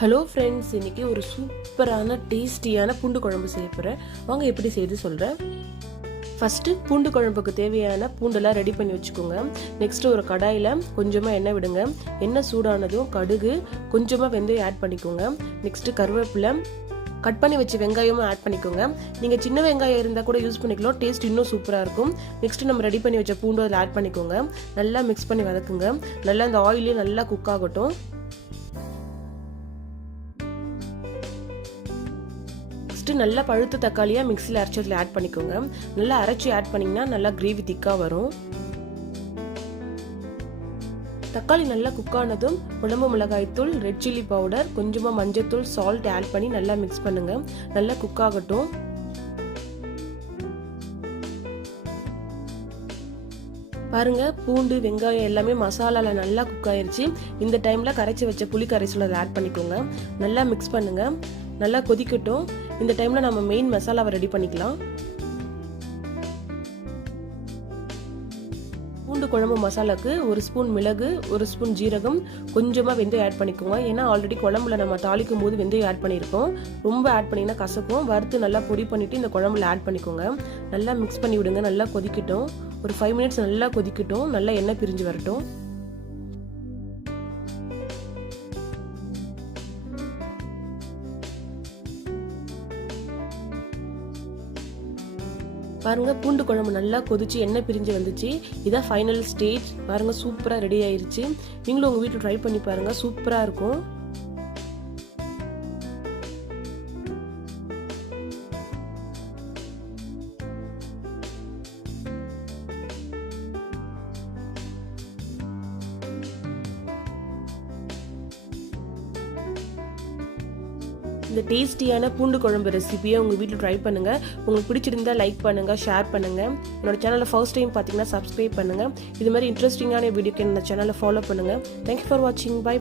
Hello friends, இன்றைக்கி ஒரு சூப்பரான டேஸ்டியான பூண்டு குழம்பு செய்ய போகிறேன். வாங்க எப்படி செய்து சொல்கிறேன். ஃபஸ்ட்டு பூண்டு குழம்புக்கு தேவையான பூண்டெல்லாம் ரெடி பண்ணி வச்சுக்கோங்க. நெக்ஸ்ட்டு ஒரு கடாயில் கொஞ்சமாக எண்ணெய் விடுங்க. எண்ணெய் சூடானதும் கடுகு, கொஞ்சமாக வெந்தயம் ஆட் பண்ணிக்கோங்க. நெக்ஸ்ட்டு கருவேப்பிலை, கட் பண்ணி வச்சு வெங்காயமும் ஆட் பண்ணிக்கோங்க. நீங்கள் சின்ன வெங்காயம் இருந்தால் கூட யூஸ் பண்ணிக்கலாம், டேஸ்ட் இன்னும் சூப்பராக இருக்கும். நெக்ஸ்ட்டு நம்ம ரெடி பண்ணி வச்ச பூண்டு அதில் ஆட் பண்ணிக்கோங்க. நல்லா மிக்ஸ் பண்ணி வதக்குங்க. நல்லா இந்த ஆயிலே நல்லா குக் ஆகட்டும். நல்லா பழுத்த தக்காளியா மிக்ஸியில் அரைச்சதில் ஆட் பண்ணிக்கோங்க. நல்லா அரைச்சி ஆட் பண்ணிங்கன்னா நல்லா கிரேவி திக்காக வரும். தக்காளி நல்லா குக் ஆனதும் குழம்பு மிளகாய் தூள், ரெட் சில்லி பவுடர், கொஞ்சமாக மஞ்சத்தூள், சால்ட் ஆட் பண்ணி நல்லா மிக்ஸ் பண்ணுங்க. நல்லா குக் ஆகட்டும். பாருங்க, பூண்டு வெங்காயம் எல்லாமே மசாலால நல்லா குக் ஆயிருச்சு. இந்த டைம்ல கரைச்சி வச்ச புளி கரைசல் அதை ஆட் பண்ணிக்கோங்க. நல்லா மிக்ஸ் பண்ணுங்க. நல்லா கொதிக்கட்டும். இந்த டைம்ல நம்ம மெயின் மசாலாவை ரெடி பண்ணிக்கலாம். பூண்டு குழம்பு மசாலாக்கு ஒரு ஸ்பூன் மிளகு, ஒரு ஸ்பூன் ஜீரகம், கொஞ்சமாக வெந்தயம் ஆட் பண்ணிக்கோங்க. ஏன்னா ஆல்ரெடி குழம்புல நம்ம தாளிக்கும் போது வெந்தயம் ஆட் பண்ணியிருக்கோம். ரொம்ப ஆட் பண்ணிங்கன்னா கசக்கும். வறுத்து நல்லா பொடி பண்ணிட்டு இந்த குழம்புல ஆட் பண்ணிக்கோங்க. நல்லா மிக்ஸ் பண்ணி விடுங்க. நல்லா கொதிக்கட்டும். ஒரு 5 மினிட்ஸ் நல்லா கொதிக்கட்டும். நல்லா எண்ணெய் பிரிஞ்சு வரட்டும். பாருங்க, பூண்டு குழம்பு நல்லா கொதிச்சு எண்ணெய் பிரிஞ்சு வந்துச்சு. இதான் ஃபைனல் ஸ்டேஜ். பாருங்க, சூப்பராக ரெடி ஆயிருச்சு. நீங்களும் உங்கள் வீட்டில் ட்ரை பண்ணி பாருங்க, சூப்பராக இருக்கும். இந்த டேஸ்டியான பூண்டு குழம்பு ரெசிபியை உங்கள் வீட்டில் ட்ரை பண்ணுங்கள். உங்களுக்கு பிடிச்சிருந்தா லைக் பண்ணுங்கள், ஷேர் பண்ணுங்கள். என்னோட சேனலை ஃபர்ஸ்ட் டைம் பார்த்தீங்கன்னா சப்ஸ்கிரைப் பண்ணுங்கள். இது மாதிரி இன்ட்ரெஸ்டிங்கான வீடியோக்கு என்னோட சேனலை ஃபாலோ பண்ணுங்கள். தேங்க்யூ ஃபார் வாட்சிங். பை.